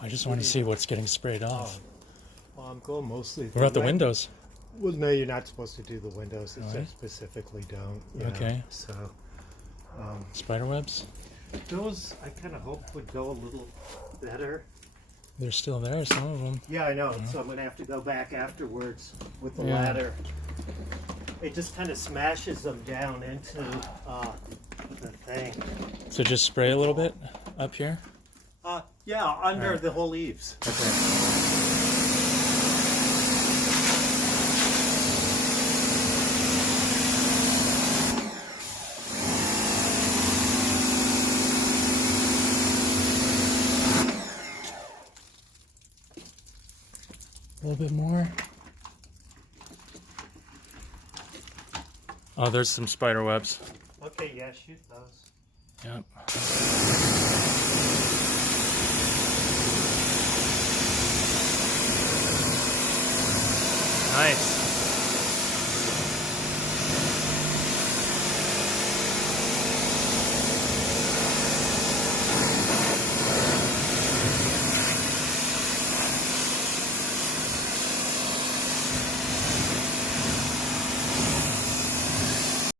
I just want to see what's getting sprayed off. Well, I'm going mostly. What about the windows? Well, no, you're not supposed to do the windows. It Really? specifically don't. Okay. Know, so. Spider webs? Those I kind of hope would go a little better. They're still there, some of them. Yeah, I know. So I'm going to have to go back afterwards with the Yeah. ladder. It just kind of smashes them down into the thing. So just spray a little bit up here? Yeah, under Right. the whole leaves. Okay. A little bit more. Oh, there's some spider webs. Okay, yeah, shoot those. Yep. Nice.